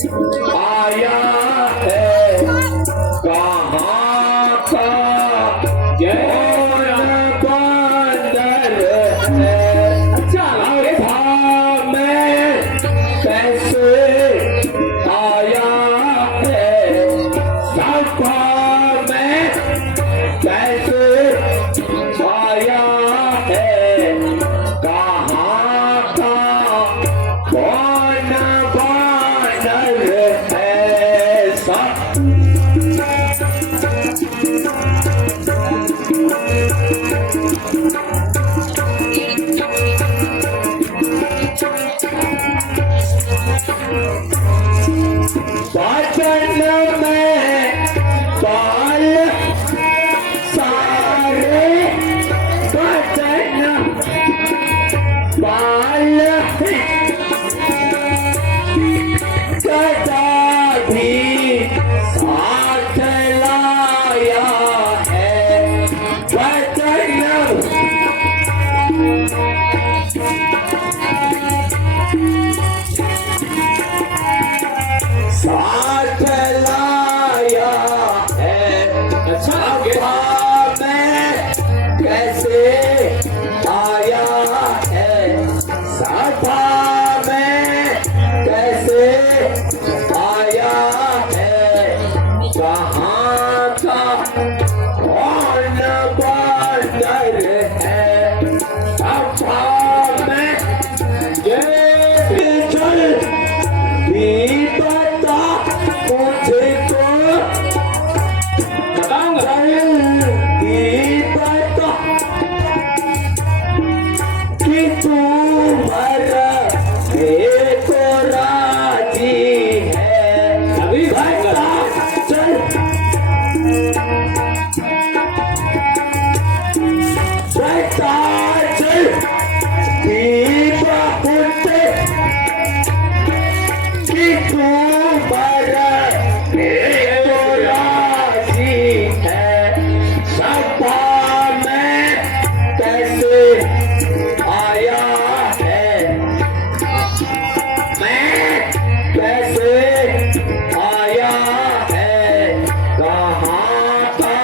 आया है कहाँ का कौन बंदर है। अच्छा मैं कैसे आया है सफा में कैसे आया है कहाँ का कौन बंदर है सब। बचन में बाल सारे बचन बाल गदा भी साथ लाया है बचन साथ लाया है। अच्छा मैं कैसे आया है सभा में कैसे आया है कहाँ का कौन बंदर है सभा में ये चल भी बता मुझको बताऊंगा भी बता कि तू मरने को राजी है अभी बता चल बता चल भी बहुत कि तू मरने को राजी है सपा में कैसे आया है मैं कैसे आया है कहाँ का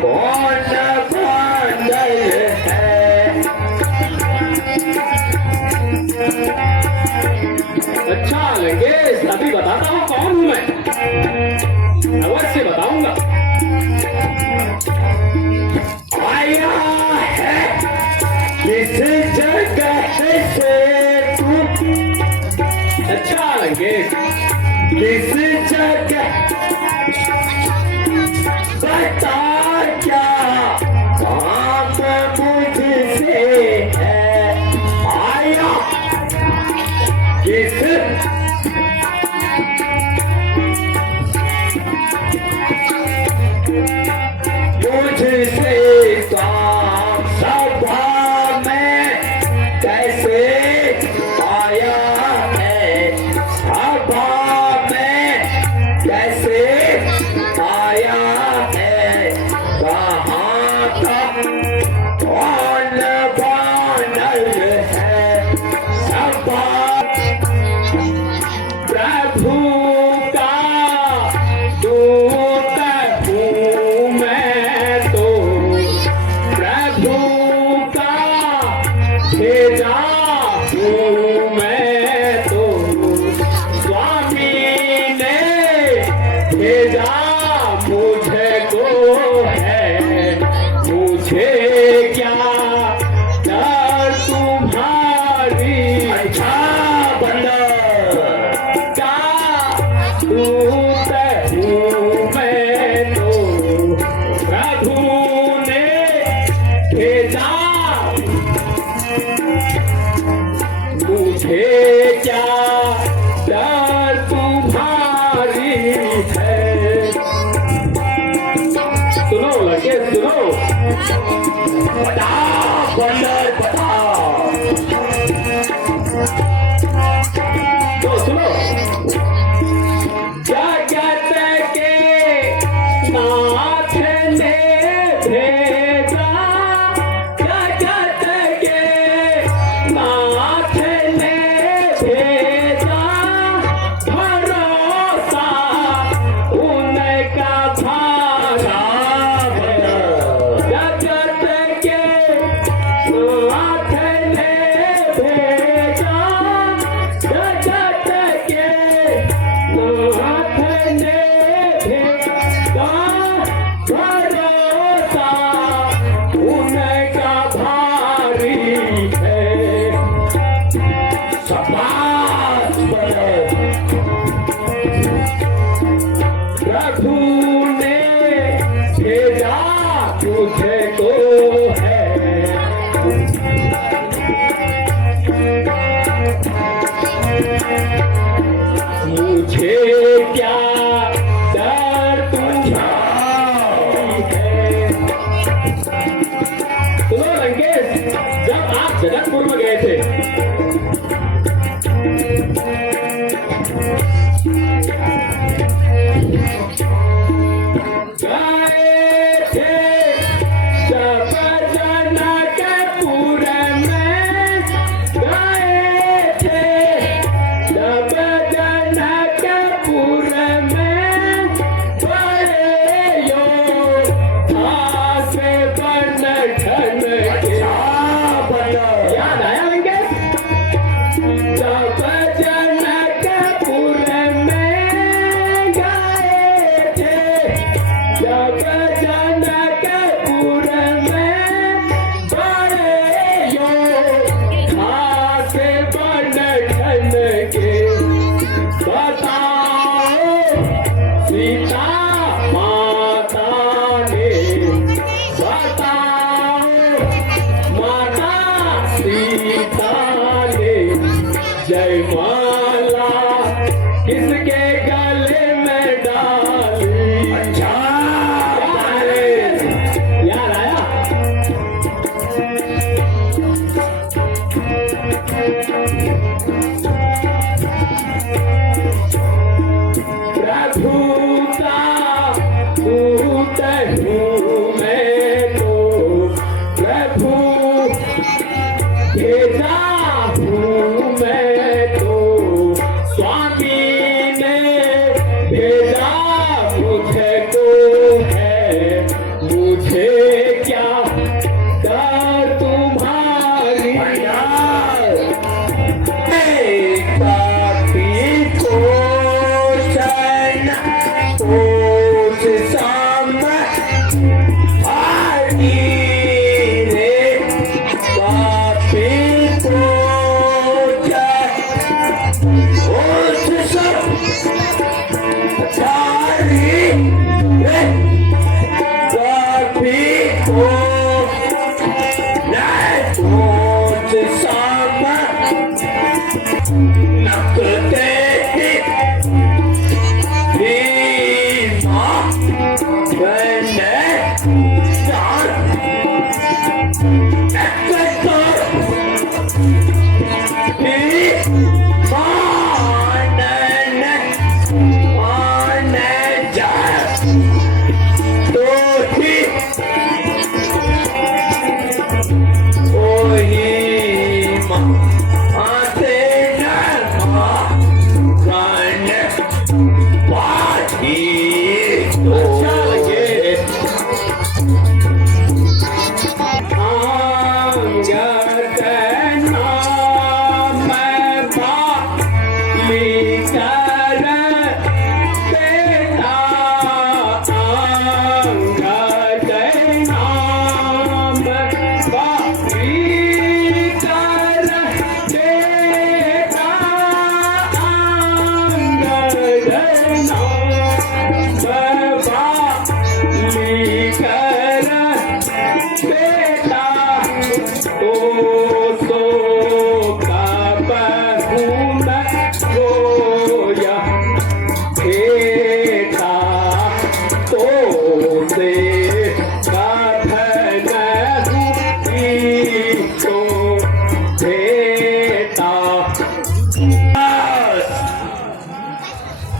कौन बंदर है। अच्छा लंकेश अभी बताता हूँ कौन हूँ मैं अवश्य बताऊंगा। आया है किस जगह से तू अच्छा लंकेश किस जगह बता क्या काम मुझसे है आया किस मुझसे काम सभा में कैसे आया है सभा में कैसे आया है कहाँ का कौन बंदर है सभा प्रभु का दूत हूँ मैं तो प्रभु का भेजा हूँ मैं तो स्वामी ने भेजा मुझको है मुझे क्या डर तुम्हारी अच्छा बंदर का दूत हूँ मैं तो प्रभु ने भेजा मुझे क्या डर तुम्हारी है। सुनो लगे सुनो बताओ बंदर बताओ तो सुनो जगत के नाथ ने भेजा जगत के नाथ ने भेजा भरा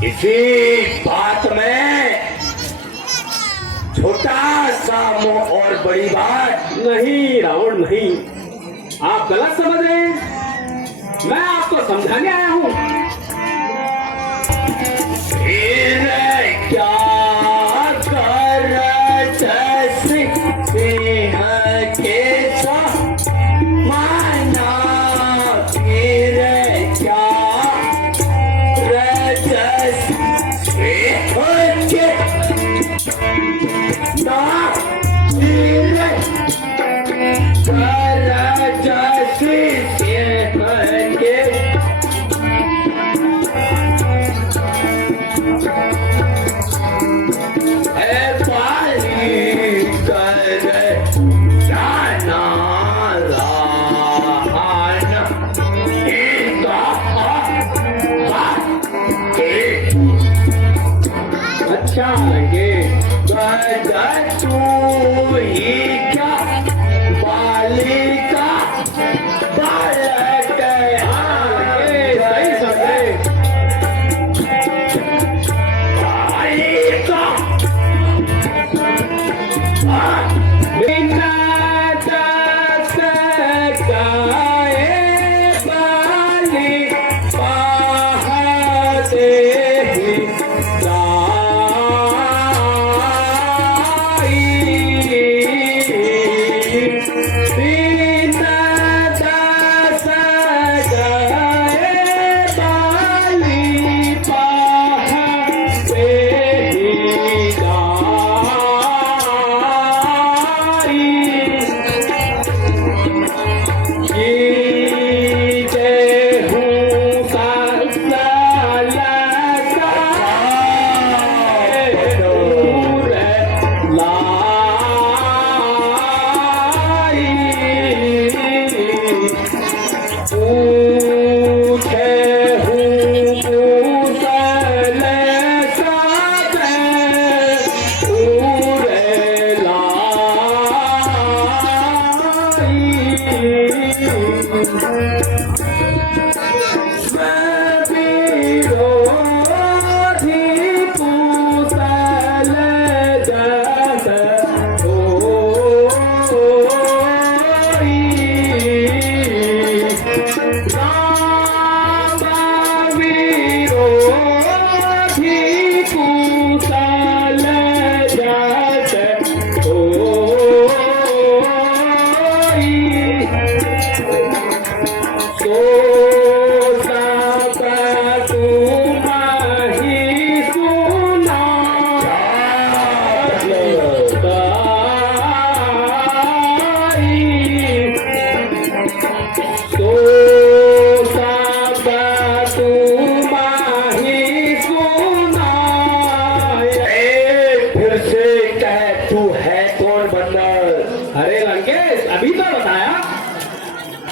इसी बात में छोटा सा मुंह और बड़ी बात। नहीं रावण नहीं, आप गलत समझ रहे हैं। मैं आपको समझाने आया हूं। फिर क्या कर जैसे सिंह के साथ माना, फिर क्या अच्छा लगे तू ही क्या बालिका बालक सही समझे। बालिका बिना दस गाए बाली पहाते ही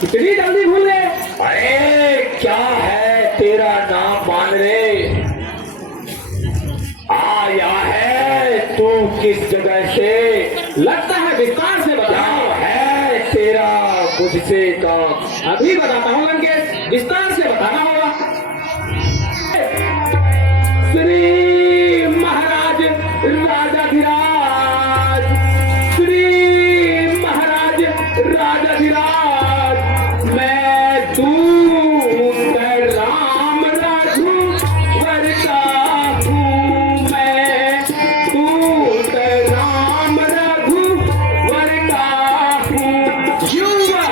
इतनी जल्दी भूल गए? अरे क्या है तेरा नाम मान रे, आया है तू किस जगह से? लगता है विस्तार से बताओ। है तेरा मुझसे काम? अभी बताता हूँ लंकेश, विस्तार से बताना होगा। श्री महाराज राजाधिराज, श्री महाराज राजाधिराज, मैं दूत राम रघुवर का हूँ, मैं दूत राम रघुवर का हूँ। युवा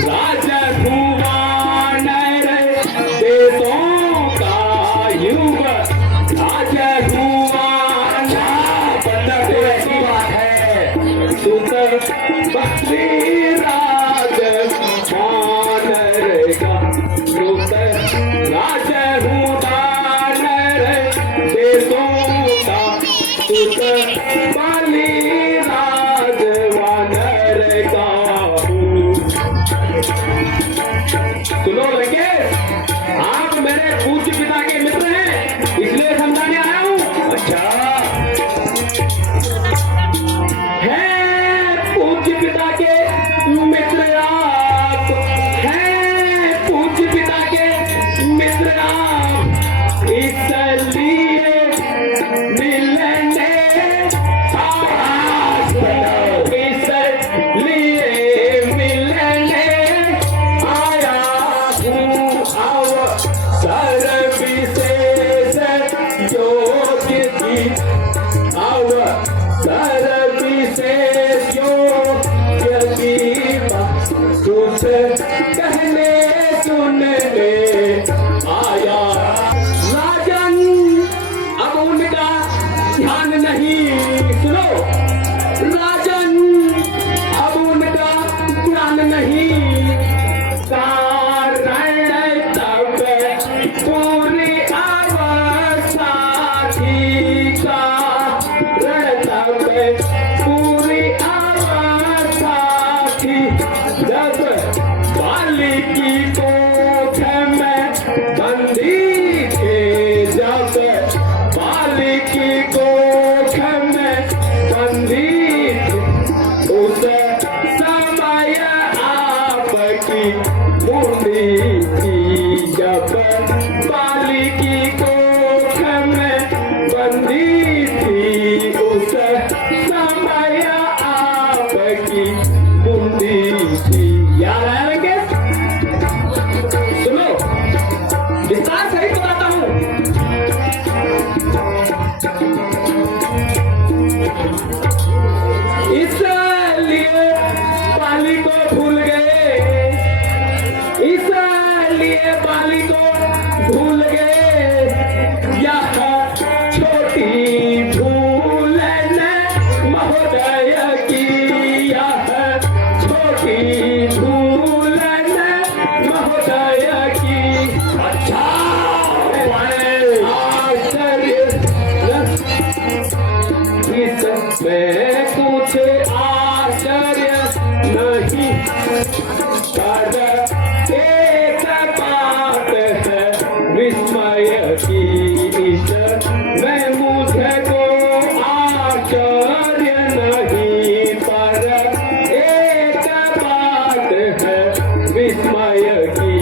राजा भुवन जोत की अवसर विशेष योग्य दीपा कुछ कहने सुनने आया। राजन अब उनका ध्यान नहीं, सुनो राजन अब उनका ध्यान नहीं, कारण तब पूरी अवस्था थी, कारण तब पूरी अवस्था थी, जब बालिकी कोख में बंदी थे, जब बालिकी कोख में बंदी थे, उस समय आपकी मुंडी थी, जब बालिकी कोख में बंदी थी, उस समय आपकी मुंडी थी। याद आया लगे? सुनो विस्तार सहित बताता हूं। इसलिए बाली को भूल गए, इसलिए बाली को भूल गए, यह छोटी भूल ने महोदय की, यह छोटी भूल ने महोदय की। अच्छा आश्चर्य इसमें कुछ आश्चर्य नहीं, पर एक बात है विस्मय की, इसमें मुझे को आश्चर्य नहीं, पर एक बात है विस्मय की।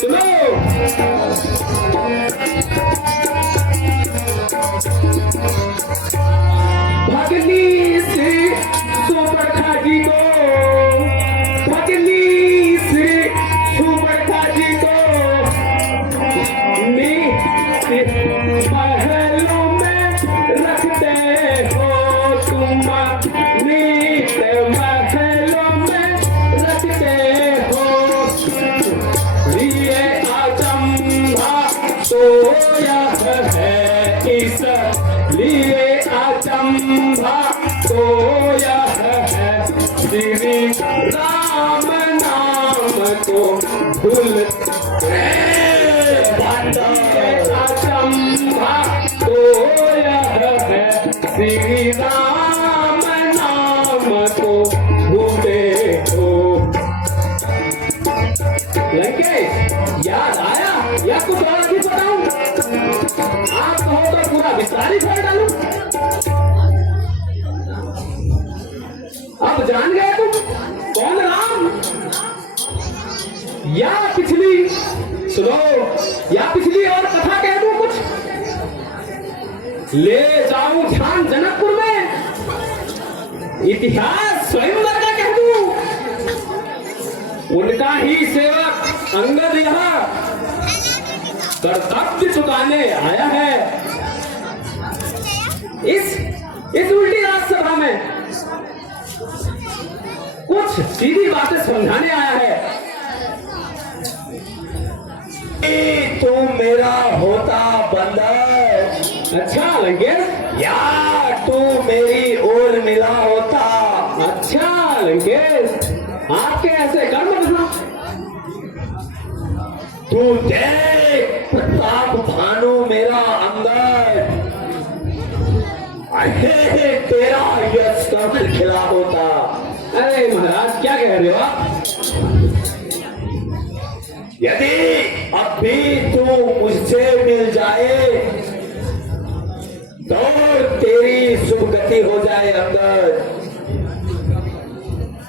सुनो भगनी से सुबरखा जी को, भगनी से सुबरखा जी को नीत महलों में रखते हो तुम, नीत महलों में रखते हो, लिए अचंभा तो यह है, इस लिए अचंभा तो यह है, श्री राम नाम को भूल अचंभा तो यह है, श्री राम नाम को भूले हो। लंकेश याद आया या कुछ और भी बताऊं? आप कहो तो पूरा विस्तार ही कर डालूं। अब जान गए तुम कौन राम? या पिछली सुनो, या पिछली और कथा कह दूं कुछ? ले जाऊं ध्यान जनकपुर में, इतिहास स्वयंवर का कह दूं, उनका ही सेवक अंगद यह कर्तव्य चुकाने आया है इस उल्टी राजसभा में, कुछ सीधी बातें समझाने आया है। तू मेरा होता बंदर, अच्छा लंकेश, या तू मेरी ओर मिला होता। अच्छा लंकेश, आपके ऐसे कर्म बदला। तू देख प्रताप भानु मेरा अंदर, अरे तेरा यश कब खिला होता। अरे महाराज क्या कह रहे हो आप? यदि अब भी तू मुझसे मिल जाए तो तेरी शुभ गति हो जाए अंगद।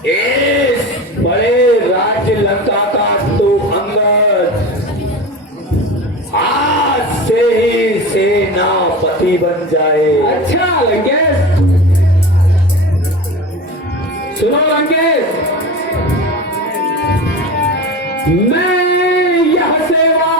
इस बड़े राज्य लंका का तू अंगद आज से ही सेनापति बन जाए। अच्छा लंकेश, सुनो लंकेश, मैं यह सेवा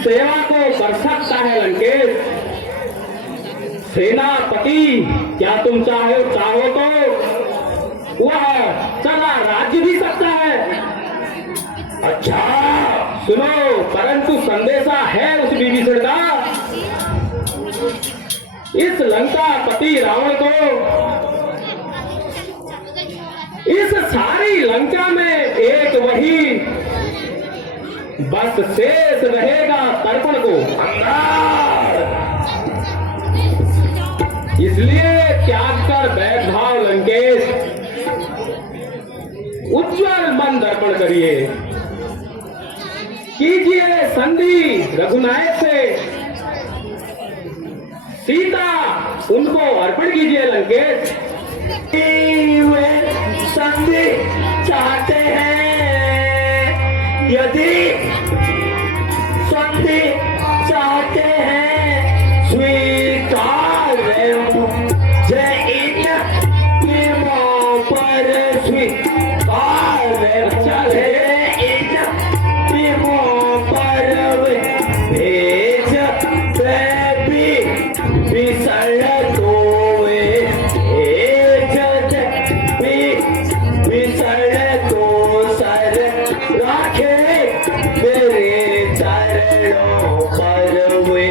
सेवा को कर सकता है लंकेश। सेनापति क्या तुम चाहो तो वह चला राज्य भी सकता है। अच्छा, सुनो, परंतु संदेशा है उस विभीषण का, इस लंका पति रावण को इस सारी लंका में एक वही बस शेष रहेगा तर्पण को। इसलिए त्याग कर बैठ भाव लंकेश, उज्ज्वल मन दर्पण करिए, कीजिए संधि रघुनायक से, सीता उनको अर्पण कीजिए लंकेश। वे संधि चाहते हैं, यदि संधि चाहते हैं स्वीकार जय इन प्रेमों पर स्वीकार चले इन प्रेमों पर भेज भी विसर तो विसर तो सर राखे मेरे चरणों पर वे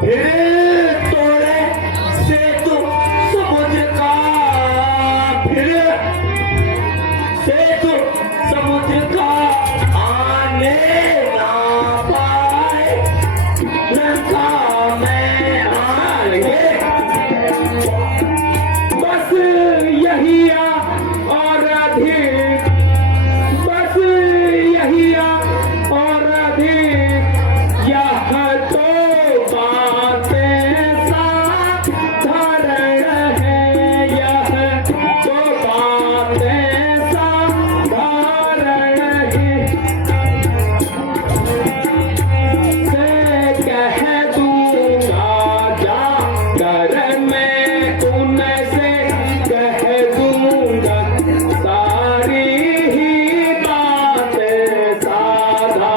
फिर तोड़े सेतु समुद्र का, फिर सेतु समुद्र का आने ना पाए लंका में आएंगे। बस यही और अधिक, बस यही और अधिक, यह तो बातें साधारण है, यह तो बातें साधारण है। से कह दूंगा जा कर मैं उनसे कह दूंगा सारी ही बातें साधा,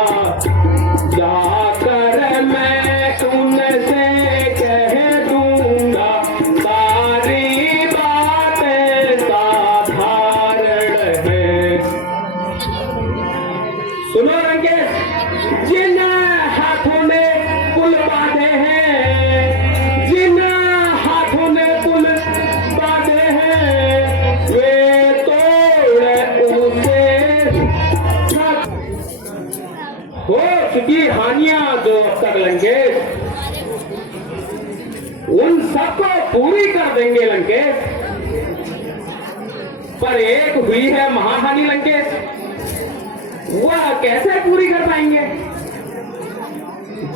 जाकर मैं उनसे कह दूंगा सारी बातें साधारण है। सुनो लंकेश, जिन हाथों ने पुल बांधे हैं, जिन हाथों ने पुल बांधे हैं, वे तोड़ उसे हो चुकी हानियां जो अब तक लंकेश, उन सबको पूरी कर देंगे लंकेश। पर एक हुई है महाहानि लंकेश, वह कैसे पूरी कर पाएंगे?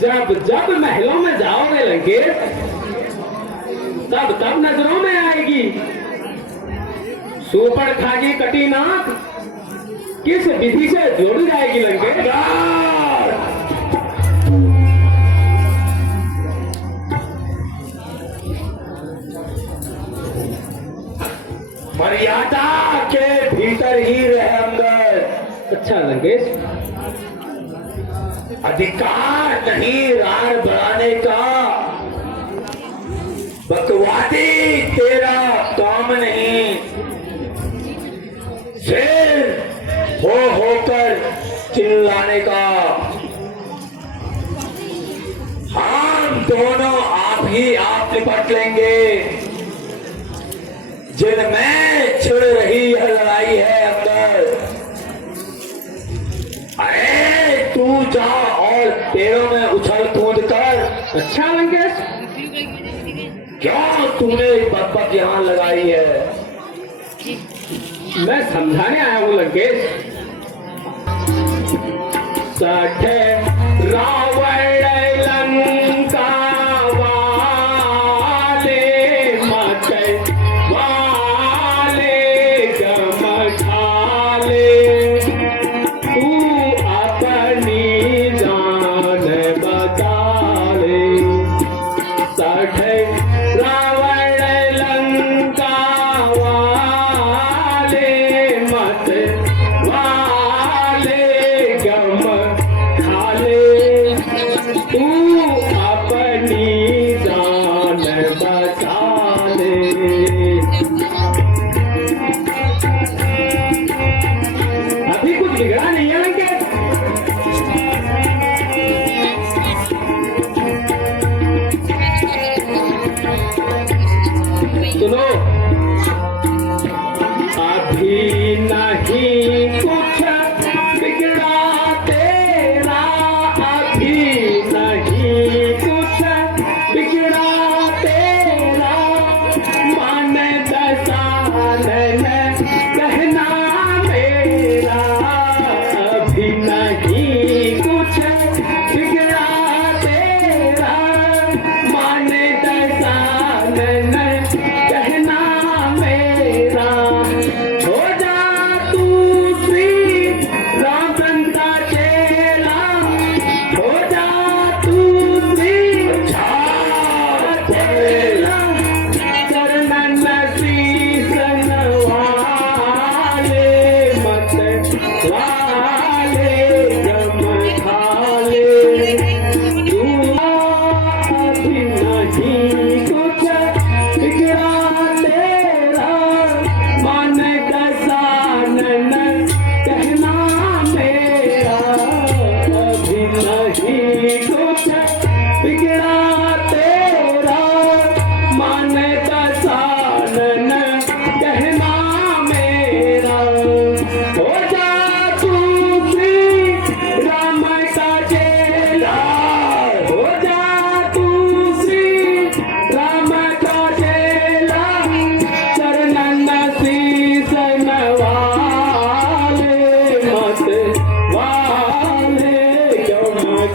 जब जब महलों में जाओगे लंकेश, तब तब नजरों में आएगी सुपड़ खागी कटी नाक किस विधि से जोड़ जाएगी लंकेश। मर्यादा के भीतर ही रहे अंदर। अच्छा लंकेश, अधिकार नहीं रार बढ़ाने का, बकवादी तेरा काम नहीं। सिर होकर चिल्लाने का, हम दोनों आप निपट लेंगे। जिनमें छिड़ रही यह लड़ाई है अंदर, अरे तू जा और पेड़ों में उछल कूद कर। अच्छा लंकेश, क्यों तूने बकबक यहाँ लगाई है? मैं समझाने आया हूँ लंकेश। सठे रावण लंका वाले मचे वाले गमछाले, तू अपनी जान बता ले। सठे रावण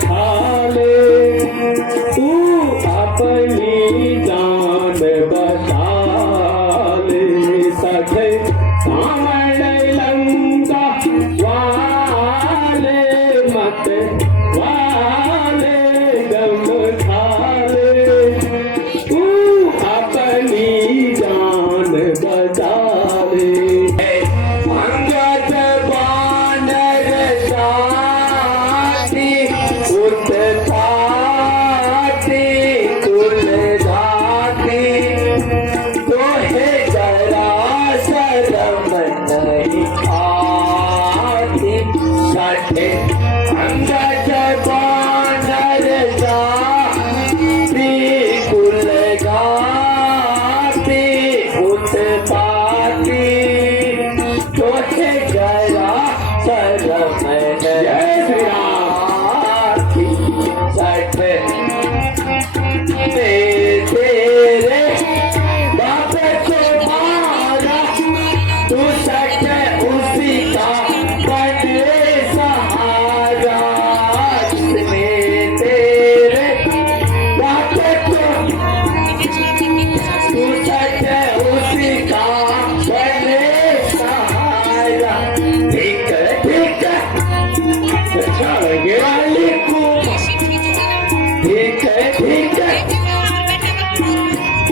खा ले, तू अपनी जान बचा ले। सखे सावण लंका वाले मत वाले गम खा ले, तू अपनी जान बचा ले। अंगद बानर जाति उत्पाती कुल जाति, तोहे जरा शरम नहीं आती। सठे अंगद बानर जाति कुल जाति उत्पाती, तोहे जरा शरम नहीं आती। सठे तेरे बाप को मारा, तू सच उसी का बने सहारा। जिसने तेरे बाप को, तू सच उसी का बने सहारा। ठीक ठीक अच्छा लगे मालिक, ठीक ठीक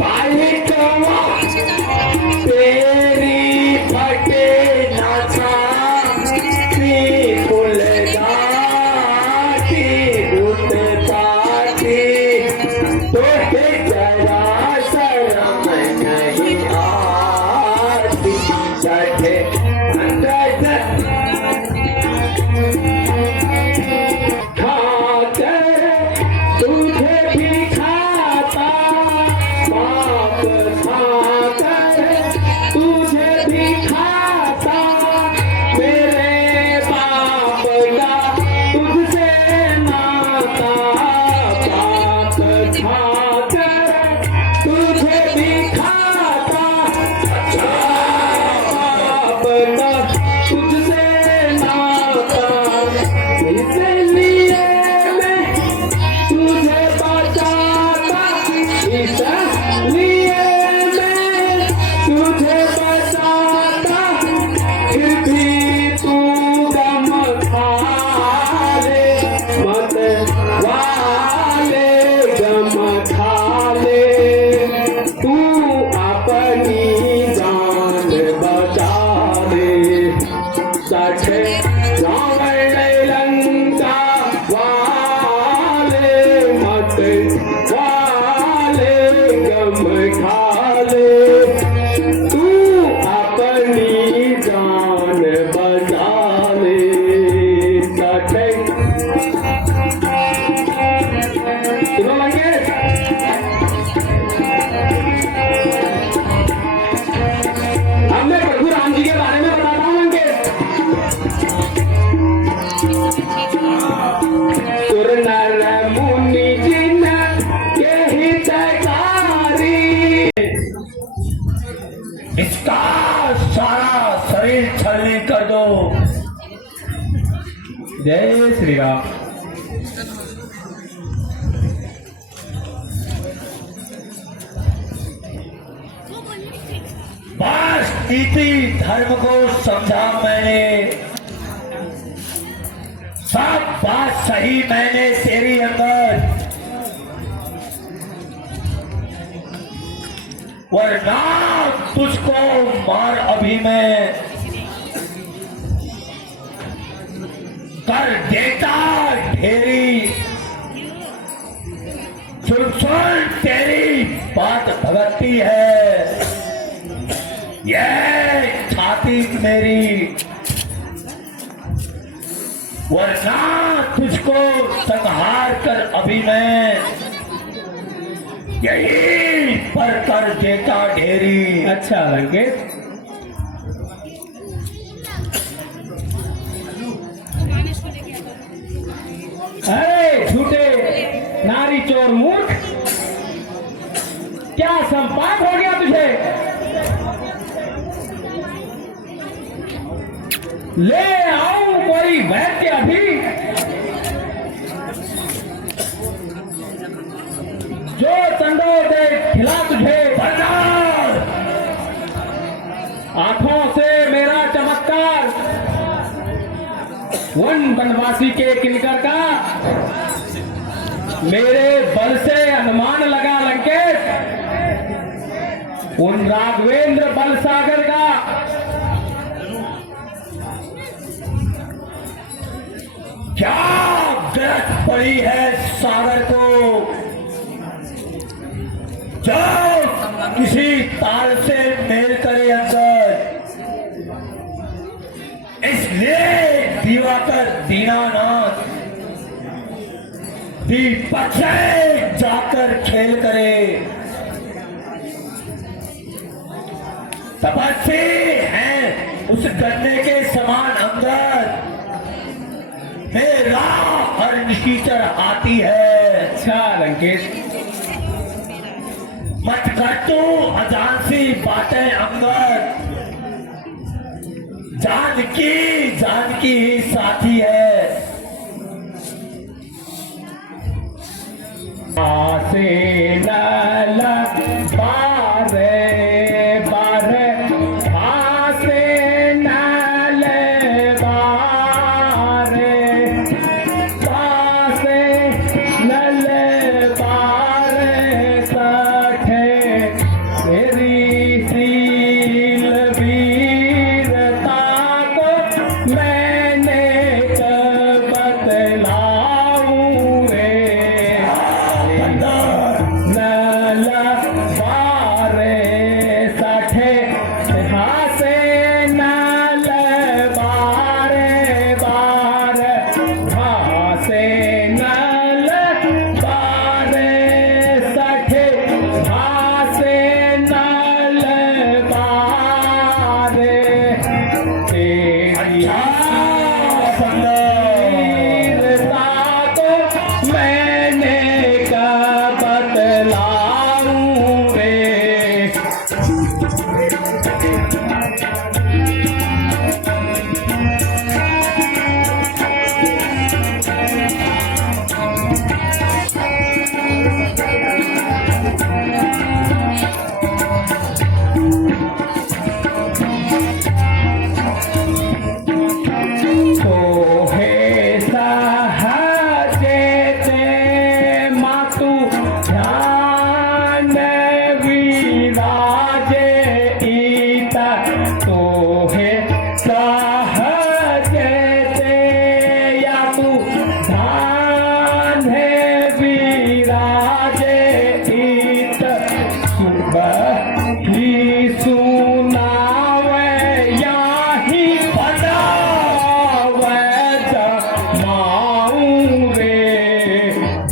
मालिक, तेरी फटे नाचा फूल गाती उत्पाती, तोहे जरा शरम नहीं आती। सठे अंगद खाकर तुझे भी खाता, बाप खाकर तुझे भी खाता। मेरे बाप का तुझसे नाता, बाप खाकर तुझे भी खाता। बाप का तुझसे नाता, इसलिए मैं तुझे बचाता, इसलिए मैं तुझे बचाता। फिर भी तू गम खा ले, मत वाले गम खा ले, तू अपनी जान बचा ले। सखे रावण लंका वाले मत वाले गम खा ले, तू अपनी जान बचा ले। सखे सुनो लगे, अब मैं प्रभु राम जी के बारे में बताता हूँ उनके। सुर नर मुनि जिन के हितकारी, इसका सारा शरीर छलनी कर दो। जय श्री राम। बस नीति धर्म को समझा मैंने, सब बात सही मैंने तेरी अंदर, वरना तुझको मार अभी मैं कर देता ढेरी। सुन सुन तेरी बात भगती है, ये छाती मेरी, वरना तुझको संहार कर अभी मैं यही पर कर देता ढेरी। अच्छा लंकेश, अरे झूठे नारी चोर मूर्ख, क्या संपात हो गया तुझे? ले आऊं कोई वैद्य अभी, उन वनवासी के किंकर का मेरे बल से अनुमान लगा लंकेश, उन राघवेंद्र बल सागर का क्या गरज पड़ी है सागर को, जो किसी ताल से मेल करे अंदर। इसलिए दिवाकर दीनानाथ दीपक से जाकर खेल करे। तपस्वी हैं उस गन्ने के समान अंदर मेरा हर निशीचर आती है। अच्छा लंकेश, मत कर तू अजानसी बातें अंगद, जानकी जानकी ही साथी है। आसे लाल बारे बारे आसे नाल बारे आसे नल बारे सठे तेरी सील वीरता को मैंने कब बतलाऊं रे। नल बारे सठे हासे नल बारे बार हासे नल बारे सठे हासे नल बारे तेरी वीरता को मैंने कब बतलाऊं रे। तो हे सहजे ते मातु ध्यान विराजे ईता, तो हे सहजे ते या तू ध्यान विराजे ईत, सुबह ही सुनावे या ही बनावे जमाऊं रे।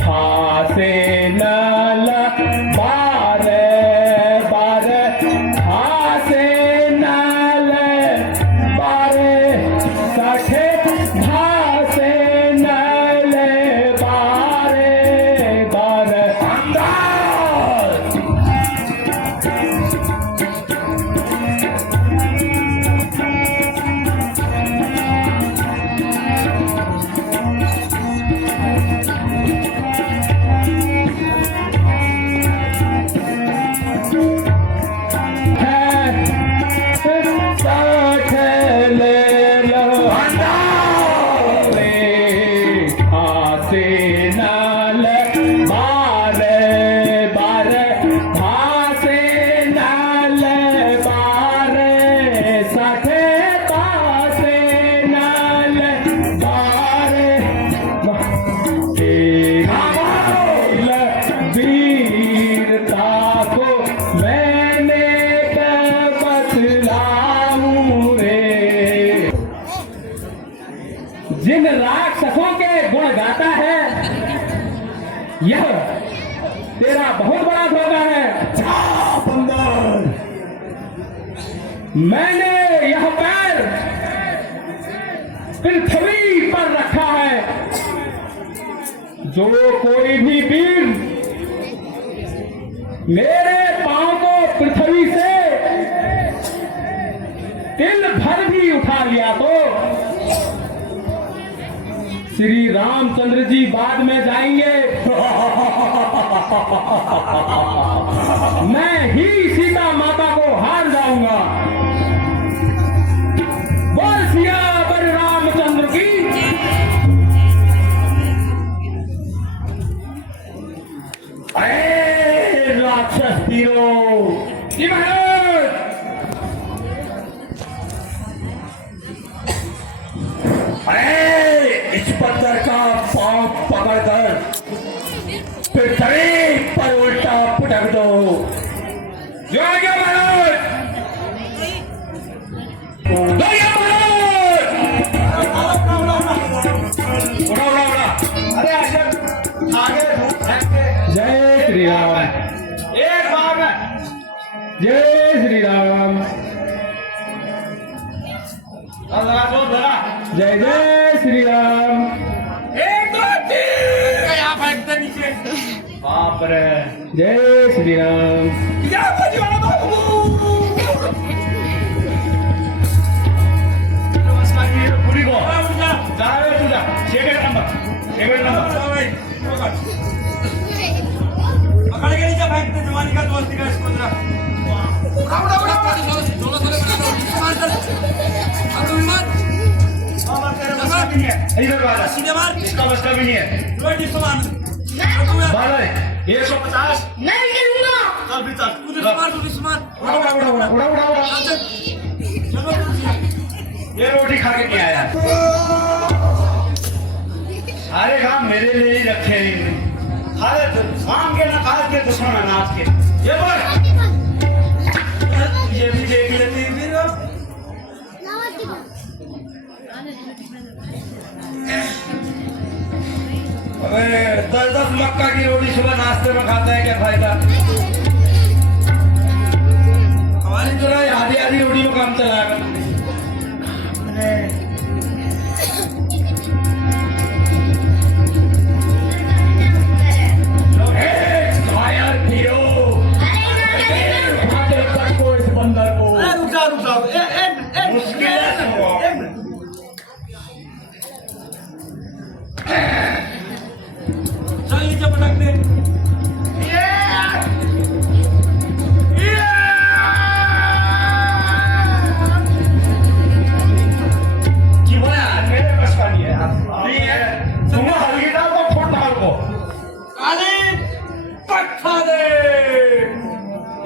हासे नल बारे बारे हासे नल बारे सठे हासे नल बारे बारे अंदाज। वीरता को मैंने कब बतलाऊं रे। जिन राक्षसों के गुण गाता है, यह तेरा बहुत बड़ा धोखा है। बंदर मैंने यह पैर पृथ्वी पर रखा है, जो कोई भी वीर मेरे पांव को पृथ्वी से तिल भर भी उठा लिया तो श्री रामचंद्र जी बाद में जाएंगे, मैं ही सीता माता को हार जाऊंगा। बोल सियावर रामचंद्र की फिर शरीर पर उल्टा पटक दो। जो आगे महाराज, जो आगे महाराज, उड़ा उड़ा उड़ा, अरे आगे आगे जय श्री राम, एक बार जय श्री राम, जय जय श्री राम, एक दो तीन, यहाँ फेंकते नीचे, बाप रे, जय श्री राम, यहाँ बाजी वाला बाबू, नमस्कार जी, पूरी को, जा तुझा, शेखर नंबर, पकड़ के नीचे फेंकते, जवानी का दोस्ती का इसको जरा, उड़ा उड़ा उड़ा, इधर वाला सीधे मार, इसका बस का भी नहीं है, रोटी सामान, बारह 150, मैं भी लूंगा। चल भी चल, तू सामान, उड़ा उड़ा उड़ा उड़ा उड़ा उड़ा उड़ा, चलो ये रोटी खा के क्या आया, सारे काम मेरे लिए ही रखे हैं, खाले शाम के ना खाल के दुश्मन अनाज के, ये बोल, ये भी देख लेती फिर, अबे 10-10 मक्का की रोटी सुबह नाश्ते में खाता है, क्या फायदा, हमारी तरह आधी आधी रोटी में काम चलाएगा, इस बंदर को रुका मुश्किल है, चल नीचे पटक दे, मेरे बस का नहीं है, तुम हल्की डाल को फोड़ डाल को, काली पट्टा दे,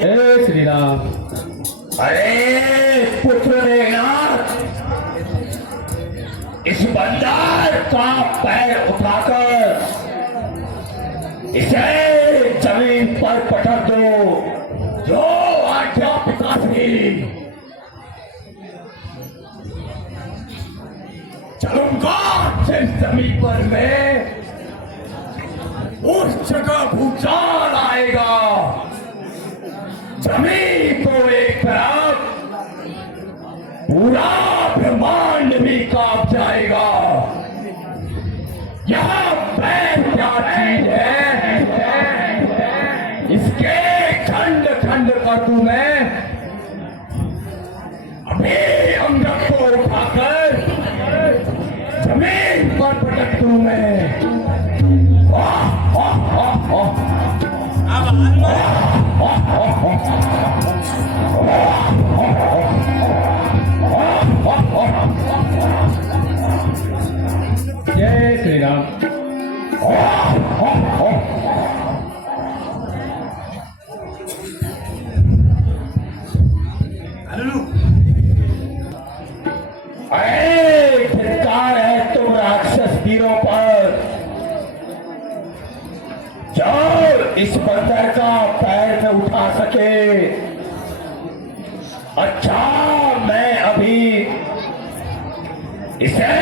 जय श्री राम, अरे पुत्र देवनाथ, इस बंदर का पैर उठाकर इसे जमीन पर पटक दो, जो आज्ञा पिता थी। चलूंगा जिस जमीन पर मैं, उस जगह भूचाल आएगा, जमीन को एक तरफ, पूरा ब्रह्मांड भी कांप जाएगा। यहाँ पैर क्या चीज है, इसके खंड खंड कर दूं मैं, अभी अंगद को उठाकर जमीन पर पटक दूं मैं। वाह वाह वाह वाह, जय श्री राम, अरे धिक्कार है तुम राक्षस वीरों पर, जो इस बंदर का पैर में उठा सके। अच्छा, मैं अभी इसे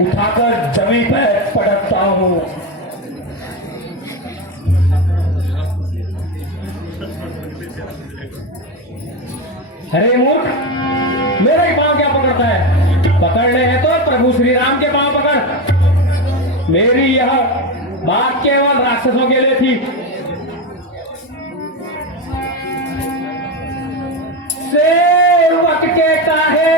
उठाकर जमीन पर पटकता हूं। अरे मूर्ख, मेरे पांव क्या पकड़ता है, पकड़ने हैं तो प्रभु श्री राम के पांव पकड़, मेरी यह बात केवल राक्षसों के लिए थी। सेवक के काहे